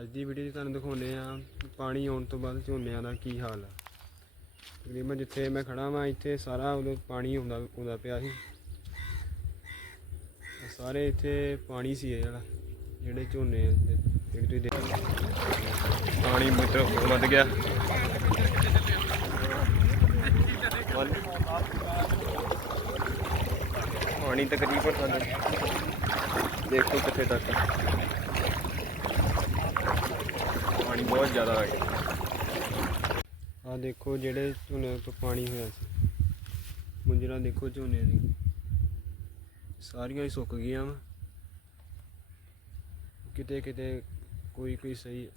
ਅੱਜ ਦੀ ਵੀਡੀਓ 'ਚ ਤੁਹਾਨੂੰ ਦਿਖਾਉਂਦੇ ਆ ਪਾਣੀ ਆਉਣ ਤੋਂ ਬਾਅਦ ਝੋਨਿਆਂ ਦਾ ਕੀ ਹਾਲ ਆ। ਤਕਰੀਬਨ ਜਿੱਥੇ ਮੈਂ ਖੜਾ ਵਾਂ, ਇੱਥੇ ਸਾਰਾ ਉਦੋਂ ਪਾਣੀ ਆਉਂਦਾ ਆਉਂਦਾ ਪਿਆ ਸੀ। ਸਾਰੇ ਇੱਥੇ ਪਾਣੀ ਸੀ ਜਿਹੜਾ, ਜਿਹੜੇ ਝੋਨੇ ਆ ਤੇ ਜਿਹੜੇ ਤੁਸੀਂ ਦੇਖ ਪਾਣੀ ਮੀਟਰ ਵੱਧ ਗਿਆ। ਪਾਣੀ ਤਕਰੀਬਨ ਦੇਖੋ ਕਿੱਥੇ ਤੱਕ ਬਹੁਤ ਜ਼ਿਆਦਾ ਆ ਗਿਆ ਆ ਦੇਖੋ ਜਿਹੜੇ ਝੋਨੇ ਤੋਂ ਪਾਣੀ ਹੋਇਆ ਸੀ। ਮੁੰਜਰਾ ਦੇਖੋ ਝੋਨੇ ਦੀ। ਸਾਰੀਆਂ ਹੀ ਸੁੱਕ ਗਈਆਂ ਵਾ। ਕਿਤੇ ਕਿਤੇ ਕੋਈ ਕੋਈ ਸਹੀ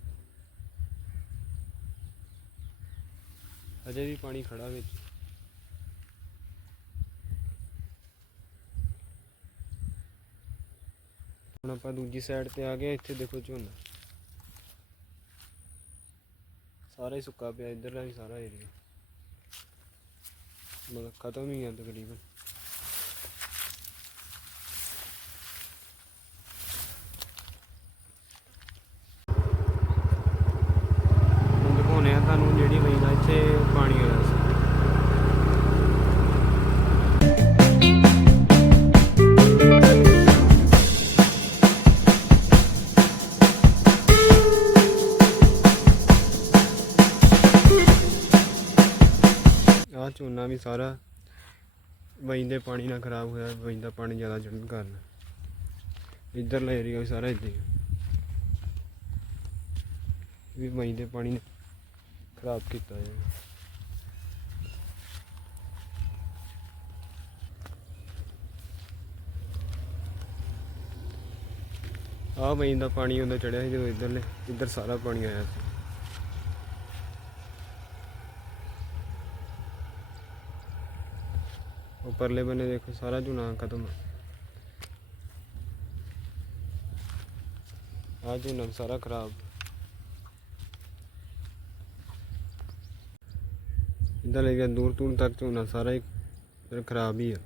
ਅਜੇ ਵੀ ਪਾਣੀ ਖੜਾ ਵਿੱਚ। ਹੁਣ ਆਪਾਂ ਦੂਜੀ ਸਾਈਡ ਤੇ ਆ ਗਏ, ਇੱਥੇ ਦੇਖੋ ਝੋਨਾ। ਸਾਰਾ ਹੀ ਸੁੱਕਾ ਪਿਆ, ਇੱਧਰਲਾ ਵੀ ਸਾਰਾ ਏਰੀਆ ਮਤਲਬ ਖਤਮ ਹੀ ਆ ਤਕਰੀਬਨ। ਹੁਣ ਦਿਖਾਉਂਦੇ ਆ ਤੁਹਾਨੂੰ ਜਿਹੜੀ ਮਹੀਨਾ ਇੱਥੇ ਪਾਣੀ ਹੋਇਆ ਸੀ ਝੋਨਾ ਵੀ ਸਾਰਾ ਵਹੀਂ ਦੇ ਪਾਣੀ ਨਾਲ ਖਰਾਬ ਹੋਇਆ ਵਹੀਂ ਪਾਣੀ ਜ਼ਿਆਦਾ ਚੜਨ ਕਾਰਨ। ਇੱਧਰਲਾ ਏਰੀਆ ਵੀ ਸਾਰਾ ਇੱਦਾਂ ਹੀ ਵੀ ਵਹੀਂ ਪਾਣੀ ਨੇ ਖਰਾਬ ਕੀਤਾ ਹੈ ਆਹ ਵਹੀਂ ਦਾ ਪਾਣੀ ਉਹਦਾ ਚੜਿਆ ਸੀ ਜਦੋਂ ਇੱਧਰਲੇ, ਇੱਧਰ ਸਾਰਾ ਪਾਣੀ ਆਇਆ ਸੀ। ਉਹ ਪਰਲੇ ਬੰਨੇ ਦੇਖੋ ਸਾਰਾ ਝੋਨਾ ਖਤਮ ਆ ਝੋਨਾ ਵੀ ਸਾਰਾ ਖਰਾਬ ਇੱਧਰ ਲੈ ਗਿਆ ਦੂਰ ਦੂਰ ਤੱਕ ਝੋਨਾ ਸਾਰਾ ਹੀ ਫਿਰ ਖਰਾਬ ਹੀ ਆ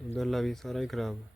ਉਧਰਲਾ ਵੀ ਸਾਰਾ ਹੀ ਖਰਾਬ ਆ